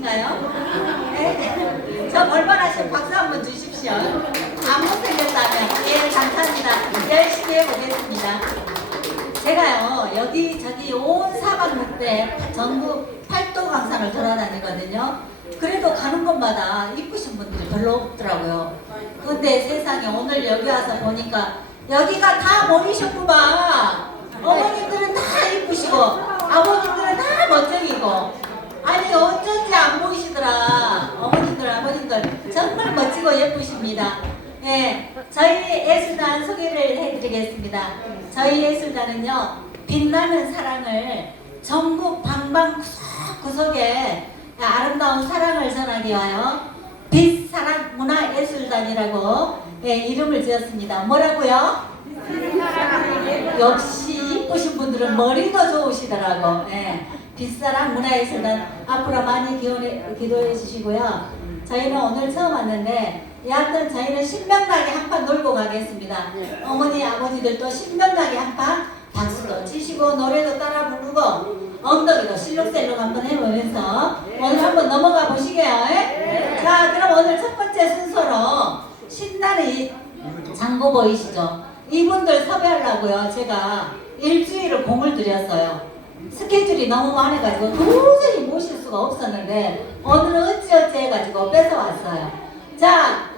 있나요? 네. 저 올바라시면 박수 한번 주십시오. 안 못생겼다면. 예, 감사합니다. 열심히 해보겠습니다. 제가요, 여기 저기 온 사막 묵대 전국 팔도 강산을 돌아다니거든요. 그래도 가는 곳마다 이쁘신 분들이 별로 없더라고요. 근데 세상에 오늘 여기 와서 보니까 여기가 다 모이셨구만. 어머님들은 다 이쁘시고 예쁘십니다. 네, 저희 예술단 소개를 해드리겠습니다. 저희 예술단은요 빛나는 사랑을 전국 방방구석구석에 아름다운 사랑을 전하기 위하여 빛사랑 문화예술단이라고 예, 이름을 지었습니다. 뭐라고요? 역시 이쁘신 분들은 머리도 좋으시더라고. 예. 빛사랑 문화예술단 앞으로 많이 기원해, 기도해 주시고요. 저희는 오늘 처음 왔는데 여하튼 저희는 신명나게 한판 놀고 가겠습니다. 어머니 아버지들도 신명나게 한판 박수도 치시고 노래도 따라 부르고 엉덩이도 실룩셀룩 한번 해보면서 오늘 한번 넘어가 보시게요. 예? 자 그럼 오늘 첫 번째 순서로 신나는 이 장고 보이시죠? 이분들 섭외하려고요. 제가 일주일을 공을 들였어요. 스케줄이 너무 많아가지고 도저히 모실 수가 없었는데 오늘은 어찌어찌 해가지고 뺏어왔어요. 자,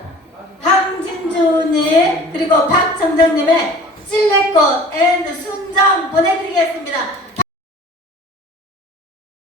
강진주님 그리고 박정정님의 찔레꽃 앤 순정 보내드리겠습니다.